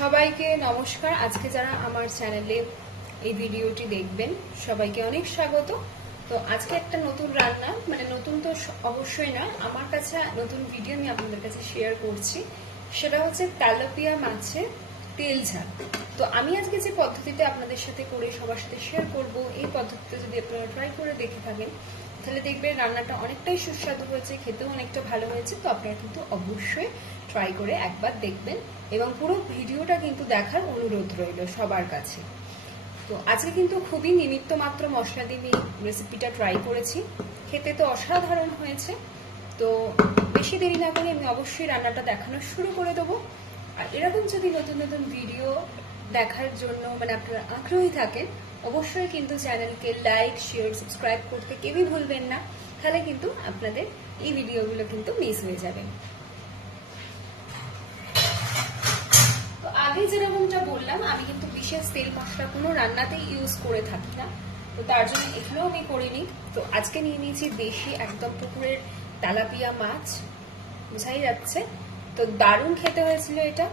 সবাইকে নমস্কার। আজকে যারা আমার চ্যানেলে এই ভিডিওটি দেখবেন সবাইকে অনেক স্বাগত। তো আজকে একটা নতুন রান্না, মানে নতুন তো অবশ্যই না, আমার কাছে নতুন ভিডিও আমি আপনাদের কাছে শেয়ার করছি। সেটা হচ্ছে তেলাপিয়া মাছের তেল ঝাল। তো আমি আজকে যে পদ্ধতিতে আপনাদের সাথে করে সবার সাথে শেয়ার করব, এই পদ্ধতিতে যদি আপনারা ট্রাই করে দেখে থাকেন তাহলে দেখবেন রান্নাটা অনেকটাই সুস্বাদু হয়েছে, খেতেও অনেকটা ভালো হয়েছে। তো আপনারা কিন্তু অবশ্যই ট্রাই করে একবার দেখবেন এবং পুরো ভিডিওটা কিন্তু দেখার অনুরোধ রইল সবার কাছে। তো আজকে কিন্তু খুবই নিমিত্ত মাত্র মশলা দিয়ে আমি রেসিপিটা ট্রাই করেছি, খেতে তো অসাধারণ হয়েছে। তো বেশি দেরি না করে আমি অবশ্যই রান্নাটা দেখানো শুরু করে দেবো। আর এরকম যদি নতুন নতুন ভিডিও দেখার জন্য মানে আপনারা আগ্রহী থাকেন, অবশ্যই কিন্তু চ্যানেলকে লাইক, শেয়ার, সাবস্ক্রাইব করতে কেউই ভুলবেন না। তাহলে কিন্তু আপনাদের এই ভিডিওগুলো কিন্তু মিস হয়ে যাবে। তো আগে যেরকমটা বললাম, আমি কিন্তু বিশেষ তেল মশলা কোনো রান্নাতেই ইউজ করে থাকি না, তো তার জন্য এখানেও আমি করিনি। তো আজকে নিয়ে নিয়েছি দেশি একদম পুকুরের তেলাপিয়া মাছ, বোঝাই যাচ্ছে। তো দারুণ খেতে হয়েছিল এটা।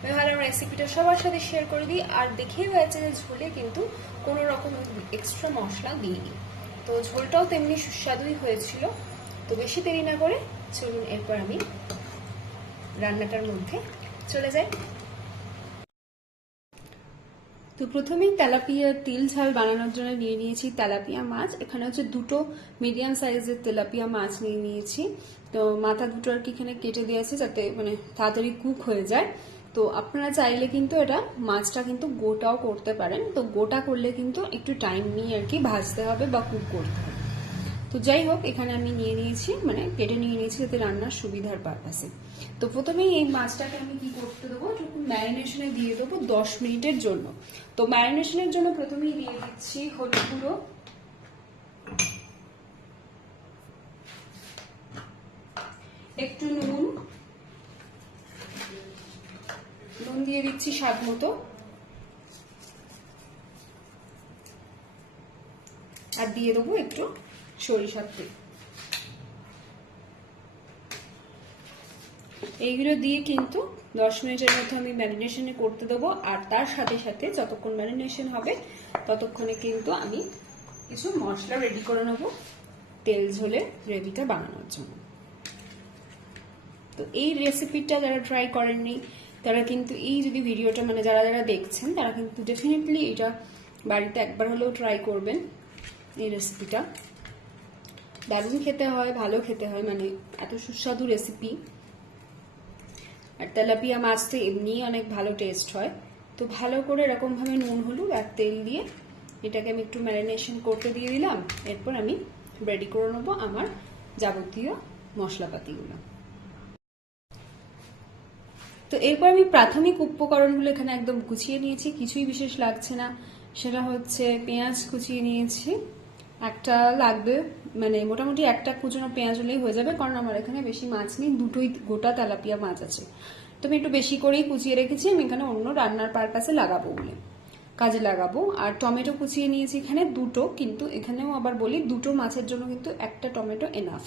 আমি ভাবলাম রেসিপিটা সবার সাথে শেয়ার করে দিই। আর দেখেই হয়েছে যে ঝোলে কিন্তু কোনো রকম এক্সট্রা মশলা দিইনি, তো ঝোলটাও তেমনি সুস্বাদুই হয়েছিল। তো বেশি দেরি না করে চলুন এরপর আমি রান্নাটার মধ্যে চলে যাই। তো প্রথমেই তেলাপিয়া তেল ঝাল বানানোর জন্য নিয়ে নিয়েছি তেলাপিয়া মাছ। এখানে হচ্ছে দুটো মিডিয়াম সাইজের তেলাপিয়া মাছ নিয়ে নিয়েছি। তো মাথা দুটো আর কি এখানে কেটে দিয়েছি যাতে মানে তাড়াতাড়ি কুক হয়ে যায়। তো আপনারা চাইলে কিন্তু এটা মাছটা কিন্তু গোটাও করতে পারেন। তো গোটা করলে কিন্তু একটু টাইম নিয়ে আর কি ভাজতে হবে বা কুক করতে হবে। তো যাই হোক, এখানে আমি নিয়ে নিয়েছি, মানে কেটে নিয়ে নিয়েছি যাতে রান্নার সুবিধার পারপাসে। তো প্রথমেই এই মাছটাকে আমি কি করতে দেবো, ম্যারিনেশনে দিয়ে দেবো 10 মিনিটের জন্য। তো ম্যারিনেশনের জন্য প্রথমেই দিয়ে দিচ্ছি হলুদ গুঁড়ো, একটু নুন দিয়ে দিচ্ছি স্বাদ মতো, আর দিয়ে দেবো একটু সরিষার তেল। এইগুলো দিয়ে কিন্তু 10 মিনিটের মধ্যে আমি ম্যারিনেশনে করতে দেবো। আর তার সাথে সাথে যতক্ষণ ম্যারিনেশন হবে ততক্ষণে কিন্তু আমি কিছু মশলা রেডি করে নেবো তেল ঝোলে গ্রেভিটা বানানোর জন্য। তো এই রেসিপিটা যারা ট্রাই করেননি তারা কিন্তু এই যদি ভিডিওটা মানে যারা যারা দেখছেন তারা কিন্তু ডেফিনেটলি এটা বাড়িতে একবার হলেও ট্রাই করবেন। এই রেসিপিটা দারুণ খেতে হয়, ভালো খেতে হয়, মানে এত সুস্বাদু রেসিপি। আর তেলাপিয়া মাছ তো এমনি অনেক ভালো টেস্ট হয়। তো ভালো করে এরকমভাবে নুন, হলুদ আর তেল দিয়ে এটাকে আমি একটু ম্যারিনেশন করতে দিয়ে দিলাম। এরপর আমি রেডি করে নেবো আমার যাবতীয় মশলাপাতিগুলো। তো এরপর আমি প্রাথমিক উপকরণগুলো এখানে একদম গুছিয়ে নিয়েছি, কিছুই বিশেষ লাগছে না। সেটা হচ্ছে পেঁয়াজ কুচিয়ে নিয়েছি, একটা লাগবে, মানে মোটামুটি একটা কুচনো পেঁয়াজ হলেই হয়ে যাবে, কারণ আমার এখানে বেশি মাছ নেই, দুটোই গোটা তেলাপিয়া মাছ আছে। তো আমি একটু বেশি করেই কুচিয়ে রেখেছি, আমি এখানে অন্য রান্নার পারপাসে লাগাবো বলে কাজে লাগাবো। আর টমেটো কুচিয়ে নিয়েছি এখানে দুটো, কিন্তু এখানেও আবার বলি দুটো মাছের জন্য কিন্তু একটা টমেটো এনাফ।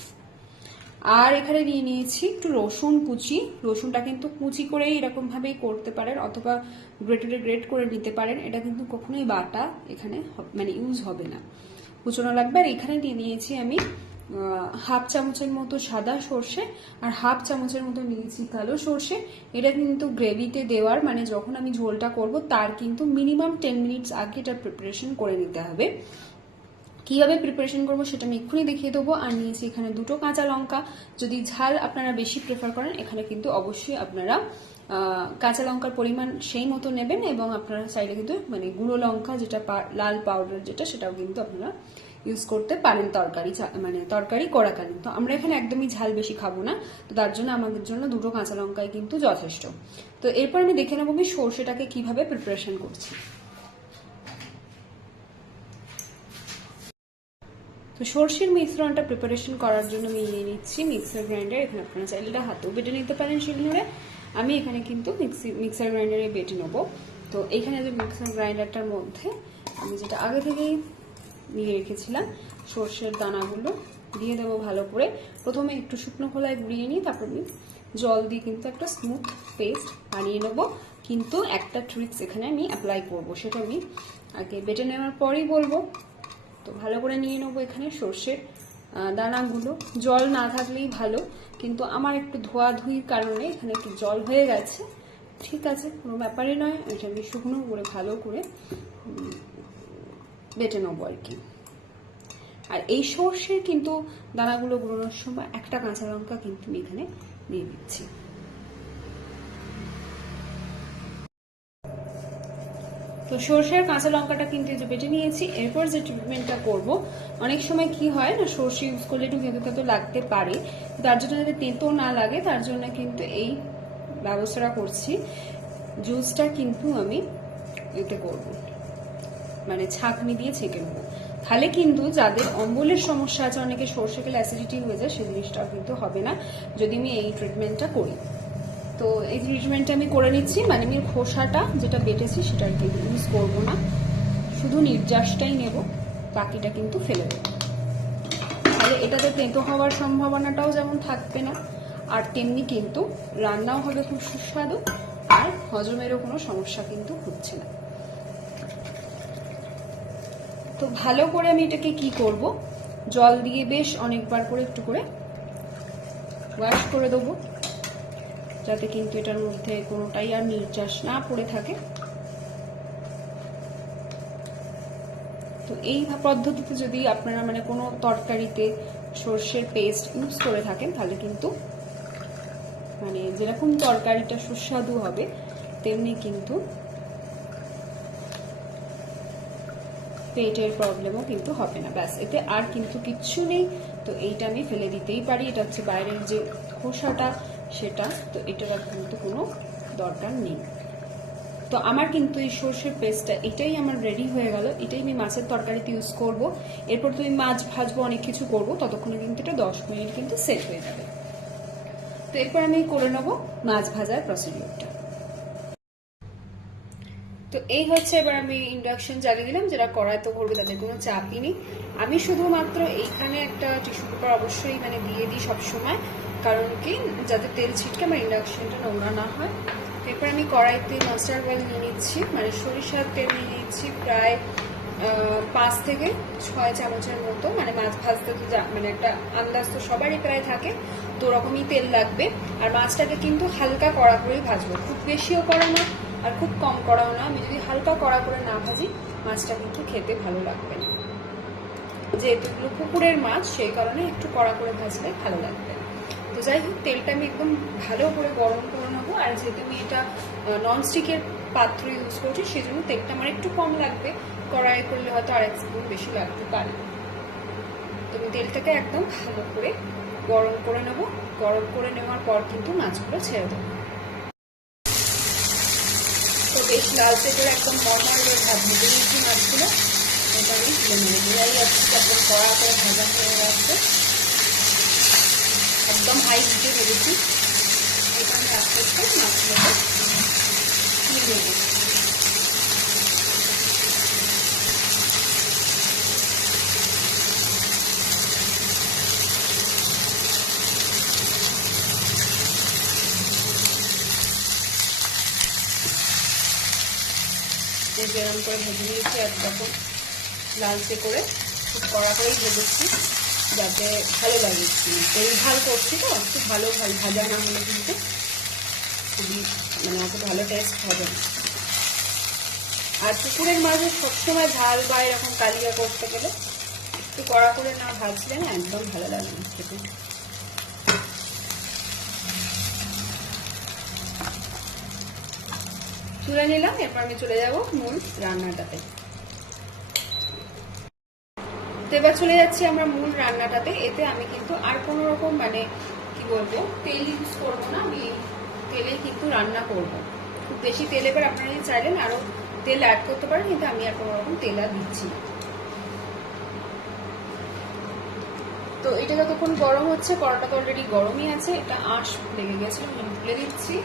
আর এখানে নিয়ে নিয়েছি একটু রসুন কুচি। রসুনটা কিন্তু কুচি করেই এরকম ভাবেই করতে পারেন অথবা গ্রেটারে গ্রেট করে নিতে পারেন, এটা কিন্তু কখনোই বাটা এখানে মানে ইউজ হবে না, কুচনো লাগবে। আর এখানে নিয়ে নিয়েছি আমি হাফ চামচের মতো সাদা সর্ষে আর হাফ চামচের মতো নিয়েছি কালো সর্ষে। এটা কিন্তু গ্রেভিতে দেওয়ার মানে যখন আমি ঝোলটা করব তার কিন্তু মিনিমাম 10 মিনিটস আগে এটা প্রিপারেশন করে নিতে হবে। কিভাবে প্রিপারেশন করবো সেটা আমি এক্ষুনি দেখিয়ে দেবো। আর নিয়েছি এখানে দুটো কাঁচা লঙ্কা। যদি ঝাল আপনারা বেশি প্রেফার করেন এখানে কিন্তু অবশ্যই আপনারা কাঁচা লঙ্কার পরিমাণ সেই মতো নেবেন, এবং আপনারা চাইলে কিন্তু মানে গুঁড়ো লঙ্কা যেটা লাল পাউডার যেটা সেটাও কিন্তু আপনারা ইউজ করতে পারেন তরকারি মানে তরকারি করাকালীন। তো আমরা এখানে একদমই ঝাল বেশি খাবো না, তো তার জন্য আমাদের জন্য দুটো কাঁচা লঙ্কাই কিন্তু যথেষ্ট। তো এরপর আমি দেখে নেবো আমি সর্ষেটাকে কিভাবে প্রিপারেশন করছি। তো সর্ষের মিশ্রণটা প্রিপারেশন করার জন্য আমি নিয়ে নিচ্ছি মিক্সার গ্রাইন্ডার। এখানে আপনারা চাইলে এটা হাতেও বেটে নিতে পারেন শিলনোড়ে, আমি এখানে কিন্তু মিক্সার গ্রাইন্ডারে বেটে নেবো। তো এইখানে যে মিক্সার গ্রাইন্ডারটার মধ্যে আমি যেটা আগে থেকেই নিয়ে রেখেছিলাম সর্ষের দানাগুলো দিয়ে দেবো ভালো করে। প্রথমে একটু শুকনো খোলায় গুঁড়িয়ে নিই, তারপর আমি জল দিয়ে কিন্তু একটা স্মুথ পেস্ট বানিয়ে নেবো। কিন্তু একটা ট্রিক্স এখানে আমি অ্যাপ্লাই করব, সেটা আমি আগে বেটে নেওয়ার পরেই বলবো। তো ভালো করে নিয়ে নেবো এখানে সর্ষের দানাগুলো। জল না থাকলেই ভালো, কিন্তু আমার একটু ধোয়াধুয়ির কারণে এখানে একটু জল হয়ে গেছে। ঠিক আছে, কোনো ব্যাপারই নয়, এটা আমি শুকনো করে ভালো করে বেটে নেবো আর কি। আর এই সর্ষের কিন্তু দানাগুলো গুঁড়োনোর সময় একটা কাঁচা লঙ্কা কিন্তু আমি এখানে দিয়ে দিচ্ছি। তো সর্ষের কাঁচা লঙ্কাটা কিন্তু যে বেটে নিয়েছি। এরপর যে ট্রিটমেন্টটা করব, অনেক সময় কি হয় না, সর্ষে ইউজ করলে একটু তেঁতো লাগতে পারে, তার জন্য যাতে তেঁতো না লাগে তার জন্য কিন্তু এই ব্যবস্থাটা করছি। জুসটা কিন্তু আমি এতে করব, মানে ছাঁকনি দিয়ে ছেঁকে নেবো। তাহলে কিন্তু যাদের অম্বলের সমস্যা আছে, অনেকে সর্ষে খেলে অ্যাসিডিটি হয়ে যায়, সেই জিনিসটা কিন্তু হবে না যদি আমি এই ট্রিটমেন্টটা করি। তো এই ট্রিটমেন্টটা আমি করে নিচ্ছি, মানে আমি খোসাটা যেটা বেটেছি সেটা কিন্তু ইউজ করবো না, শুধু নির্যাসটাই নেব, বাকিটা কিন্তু ফেলে দেবো। তাহলে এটাতে তেঁতো হওয়ার সম্ভাবনাটাও যেমন থাকবে না, আর তেমনি কিন্তু রান্নাও হবে খুব সুস্বাদু, আর হজমেরও কোনো সমস্যা কিন্তু হচ্ছে না। তো ভালো করে আমি এটাকে কি করব, জল দিয়ে বেশ অনেকবার করে একটু করে ওয়াশ করে দেবো, যাতে কিন্তু এটার মধ্যে কোনোটাই আর নির্যাস না পড়ে থাকে। তো এই পদ্ধতিতে যদি আপনারা মানে কোনো তরকারিতে সর্ষের পেস্ট ইউজ করে থাকেন, তাহলে কিন্তু মানে যেরকম তরকারিটা সুস্বাদু হবে, তেমনি কিন্তু পেটের প্রবলেমও কিন্তু হবে না। ব্যাস, এতে আর কিন্তু কিচ্ছু নেই। তো এইটা আমি ফেলে দিতেই পারি, এটা হচ্ছে বাইরের যে খোসাটা সেটা, তো এটার কিন্তু কোনো দরকার নেই। তো আমার কিন্তু এই সর্ষের পেস্টটা এটাই আমার রেডি হয়ে গেল। এটাই আমি মাছের তরকারিতে ইউজ করব। এরপর তো আমি মাছ ভাজবো, অনেক কিছু করব, ততক্ষণে কিন্তু এটা 10 মিনিট কিন্তু সেট হয়ে যাবে। তো এরপর আমি করে নেব মাছ ভাজার প্রসিডিউরটা। তো এই হচ্ছে, এবার আমি ইন্ডাকশন জ্বালিয়ে দিলাম। যেটা কড়াইতে করবে তাদের কোনো চাপই নেই। আমি শুধুমাত্র এইখানে একটা টিস্যু পেপার অবশ্যই মানে দিয়ে দিই সবসময়, কারণ কি যাতে তেল ছিটকে আমার ইন্ডাকশনটা নোংরা না হয়। এরপর আমি কড়াইতে মাস্টার্ড অয়েল নিয়ে নিচ্ছি, মানে সরিষার তেল নিয়ে নিচ্ছি প্রায় 5 থেকে 6 চামচের মতো। মানে মাছ ভাজতে তো মানে একটা আন্দাজ তো সবারই প্রায় থাকে, তো ওরকমই তেল লাগবে। আর মাছটাকে কিন্তু হালকা কড়া করেই ভাজবো, খুব বেশিও কড়া না আর খুব কম কড়াও না। আমি যদি হালকা কড়া করে না ভাজি, মাছটা কিন্তু খেতে ভালো লাগবে না। যেহেতু এগুলো পুকুরের মাছ, সেই কারণে একটু কড়া করে ভাজলে ভালো লাগবে। তো যাই হোক, তেলটা আমি একদম ভালো করে গরম করে নেবো। আর যেহেতু আমি এটা ননস্টিকের পাত্র ইউজ করছি, সেই জন্য তেলটা আমার একটু কম লাগবে। কড়াই করলে হয়তো আর 1 স্পুন বেশি লাগতে পারে। তো আমি তেলটাকে একদম ভালো করে গরম করে নেবো। গরম করে নেওয়ার পর কিন্তু মাছগুলো ছেড়ে দেবো। তো বেশ লালচে করে একদম মরমর করে ভেজে নিয়েছি মাছগুলো। এটা আমি তুলে নেবো। বোঝাই যাচ্ছে একদম কড়া করে ভাজা হয়ে গেছে, একদম হাই হিটে ভেজেছি। এখানে আস্তে আস্তে মাছগুলোকে তুলে নেবো। গরম করে ভেজে নিয়েছি, একরকম লালচে করে খুব কড়া করেই ভেজেছি, যাতে ভালো লাগে। তেল ঝাল করছি তো, একটু ভালো ভাজা না হলে কিন্তু খুবই মানে অত ভালো টেস্ট হবে না। আর পুকুরের মাঝে সবসময় ঝাল বা এরকম কালিয়া করতে গেলে একটু কড়া করে না ভাজলে না একদম ভালো লাগে না খেতে। তুলে নিলাম। এরপর আমি চলে যাব মূল রান্নাটাতে। তো এবার চলে যাচ্ছি আমরা মূল রান্নাটাতে। এতে আমি কিন্তু আর কোনো রকম মানে কি বলবো তেল ইউজ করবো না, আমি তেলে কিন্তু রান্না করব। খুব বেশি তেল এবার আপনারা যদি চাইলেন আরো তেল অ্যাড করতে পারেন, কিন্তু আমি আর কোনো রকম তেল আর দিচ্ছি না। তো এটা যতক্ষণ গরম হচ্ছে, কড়াটা তো অলরেডি গরমই আছে, এটা আঁশ লেগে গেছিল, আমি তুলে দিচ্ছি।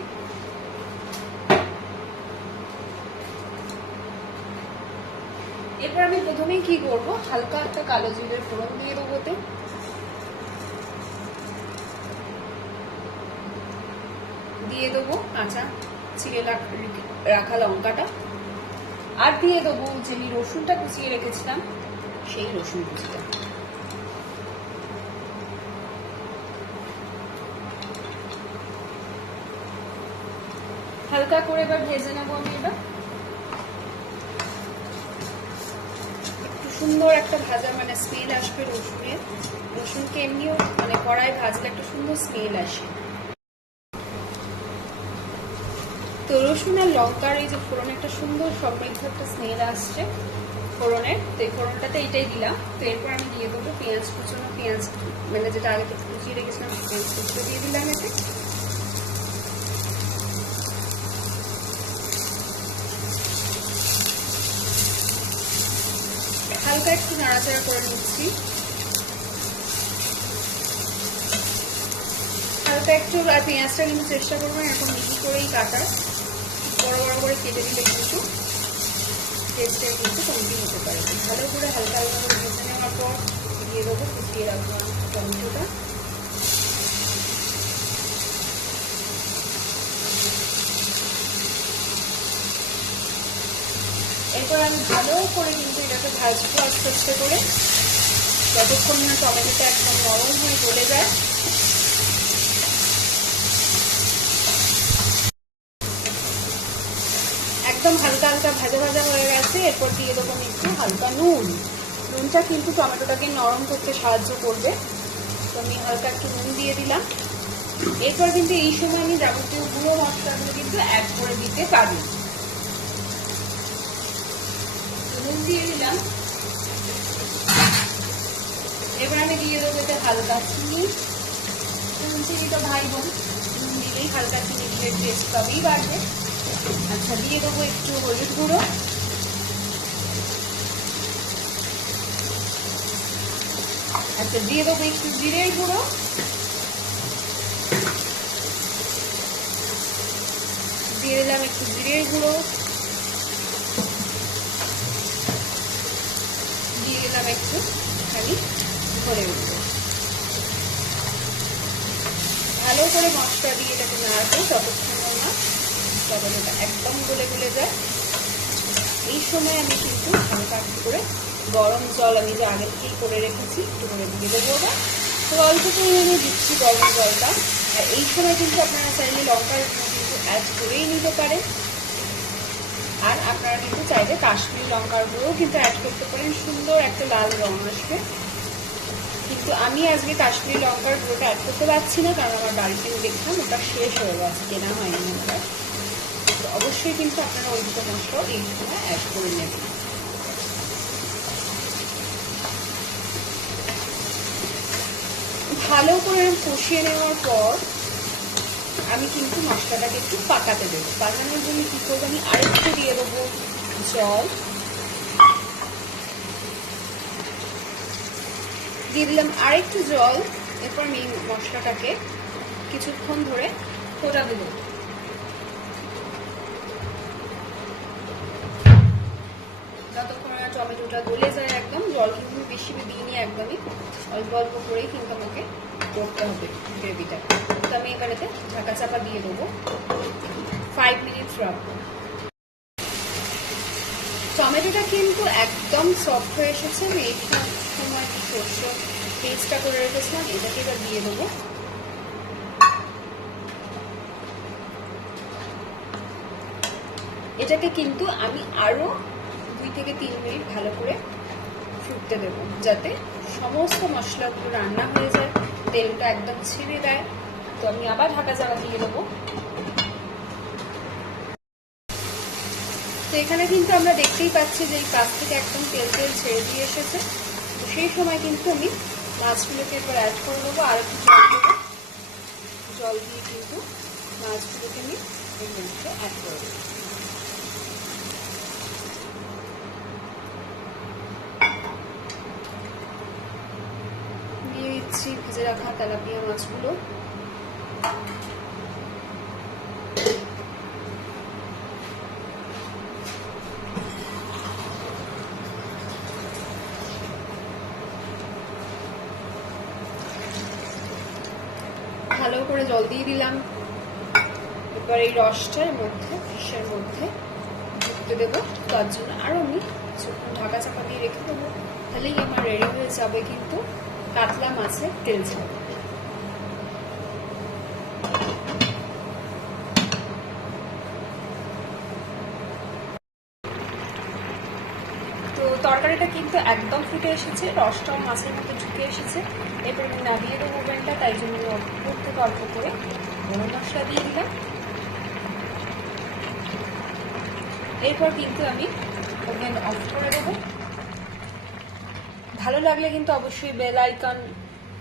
এরপর আমি প্রথমেই কি করবো, হালকা একটা কালো জিরের ফোড়ন দিয়ে দেবো। দিয়ে দেবো কাঁচা চিড়ে রাখা লঙ্কাটা, আর দিয়ে দেবো যে আমি রসুনটা কুচিয়ে রেখেছিলাম সেই রসুন কুচিটা। হালকা করে এবার ভেজে নেবো আমি। এবার একটু সুন্দর একটা ভাজা মানে স্মেল আসবে রসুনের। রসুনকে এমনিও মানে কড়াই ভাজলে একটা সুন্দর স্মেল আসে। তো রসুন আর লঙ্কার এই যে ফোড়নে একটা সুন্দর সমৃদ্ধ একটা স্মেল আসছে ফোড়নের। তো এই ফোড়নটাতে এইটাই দিলাম। তো এরপর আমি দিয়ে দেবো পেঁয়াজ কুচনো, পেঁয়াজ মানে যেটা আগে থেকে কুচিয়ে রেখেছিলাম পেঁয়াজ কুচনো দিয়ে দিলাম এতে। হালকা একটু নাড়াচাড়া করে নিচ্ছি, হালকা একটু। আর পেঁয়াজটা কিন্তু চেষ্টা করবো এরকম মিহি করেই কাটার, বড় বড় করে কেটে দিলে কিন্তু টেস্টটা কিন্তু কমতি হতে পারে। ভালো করে হালকা হালকা করে ভেজে নেওয়ার পর দিয়ে দেবো কুচিয়ে রাখবো টমেটোটা। এরপর আমি ভালো করে কিন্তু এটাকে ভাজবো আস্তে আস্তে করে, যতক্ষণ না টমেটোটা একদম নরম হয়ে গলে যায়। একদম হালকা হালকা ভাজা ভাজা হয়ে গেছে। এরপর দিয়ে দেবো একটু হালকা নুন। নুনটা কিন্তু টমেটোটাকে নরম করতে সাহায্য করবে। তো আমি হালকা একটু নুন দিয়ে দিলাম। এরপর কিন্তু এই সময় আমি যাবতীয় গুঁড়ো মশলাগুলো কিন্তু অ্যাড করে দিতে পারি। নুন দিয়ে দিলাম। এবার আমি দিয়ে দেবো এতে হালকা চিনি। চিনি তো ভাই বোন, নুন দিলেই হালকা চিনি দিলে টেস্ট পাবেই বাড়বে। আচ্ছা, দিয়ে দেবো একটু হলুদ গুঁড়ো। আচ্ছা, দিয়ে দেবো একটু জিরের গুঁড়ো। দিয়ে দিলাম একটু জিরের গুঁড়ো। দিয়ে দিলাম একটু খালি ধরে উঠবো। ভালো করে মশলা দিয়ে এটাকে নাড়বো ততক্ষণ না টমেটোটা একদম গলে গলে যায়। এই সময় আমি কিন্তু হালকা একটু করে গরম জল আমি যে আগে থেকেই করে রেখেছি একটু করে দিয়ে দেবো। ওটা তো অল্প পরিমাণে দিচ্ছি গরম জলটা। আর এই সময় কিন্তু আপনারা চাইলে লঙ্কার কিন্তু অ্যাড করেই নিতে পারেন। আর আপনারা কিন্তু চাইলে কাশ্মীরি লঙ্কার গুঁড়োও কিন্তু অ্যাড করতে পারেন, সুন্দর একটা লাল রং আসবে। কিন্তু আমি আজকে কাশ্মীরি লঙ্কার গুঁড়োটা অ্যাড করতে পারছি না, কারণ আমার বাড়িতে দেখলাম ওটা শেষ হয়ে গেছে, কেনা হয়নি ওটা। তো অবশ্যই কিন্তু আপনারা ওই দুটো মশলাও এই সময় অ্যাড করে নেবেন। ভালো করে কষিয়ে নেওয়ার পর আমি কিন্তু মশলাটাকে একটু পাকাতে দেবো। পাকানোর জন্য কি করবো, আমি আরেকটু দিয়ে দেবো জল। দিয়ে দিলাম আরেকটু জল। এরপর আমি মশলাটাকে কিছুক্ষণ ধরে ফোটাতে দেবো। যতক্ষণ না টমেটোটা গলে যায় একদম। জল কিন্তু বেশি দিইনি, একদমই অল্প অল্প করেই কিন্তু আমাকে করতে হবে গ্রেভিটা। তো আমি এবার এতে ঢাকা চাপা দিয়ে দেবো, 5 মিনিটস রাখবো। টমেটোটা কিন্তু একদম সফট হয়ে এসেছে। আমি এই সময় সরষে পেস্টটা করে রেখেছিলাম এটাকে এবার দিয়ে দেবো। এটাকে কিন্তু আমি আরো 2 থেকে 3 মিনিট ভালো করে ফুটতে দেবো, যাতে সমস্ত মশলাগুলো রান্না হয়ে যায়, তেলটা একদম ছেড়ে দেয়। তো আমি আবার ঢাকা চাপা দিয়ে দেবো। তো এখানে কিন্তু আমরা দেখতেই পাচ্ছি যে এই কাছ থেকে একদম তেল তেল ছেড়ে দিয়ে এসেছে। তো সেই সময় কিন্তু আমি মাছগুলোকে এবার অ্যাড করে দেবো। আর একটু জল দেবো, জল দিয়ে কিন্তু মাছগুলোকে আমি এর মধ্যে অ্যাড করে দেবো। দিয়ে দিচ্ছি ভেজে রাখা তেলাপিয়া মাছগুলো। ভালো করে জল দিয়ে দিলাম। এবার এই রসটার মধ্যে ফিশের মধ্যে ঢুকতে দেবো, তার জন্য আরও আমি কিছুক্ষণ ঢাকা চাপা দিয়ে রেখে দেবো। তাহলেই আমার রেডি হয়ে যাবে কিন্তু কাতলা মাছের তেল ঝাল। তো তরকারিটা কিন্তু একদম ফুটে এসেছে, রসটাও মাছের মধ্যে ঢুকে এসেছে। এরপর আমি নামিয়ে দেবো ওভেনটা, তাই জন্য উপর থেকে অল্প করে গরম মশলা দিয়ে দিলাম। এরপর কিন্তু আমি ওভেন অফ করে দেবো। ভালো লাগলে কিন্তু অবশ্যই বেল আইকন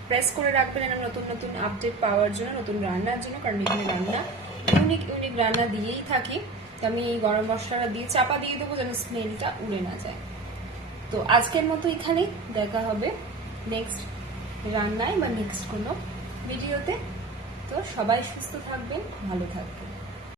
প্রেস করে রাখবেন নতুন নতুন আপডেট পাওয়ার জন্য, নতুন রান্নার জন্য, কারণ এখানে রান্না ইউনিক ইউনিক রান্না দিয়েই থাকি। তো আমি এই গরম মশলাটা দিয়ে চাপা দিয়ে দেবো যেন স্মেলটা উড়ে না যায়। তো আজকের মতো এখানেই, দেখা হবে নেক্সট রান্নায় বা নেক্সট কোনো ভিডিওতে। তো সবাই সুস্থ থাকবেন, ভালো থাকবেন।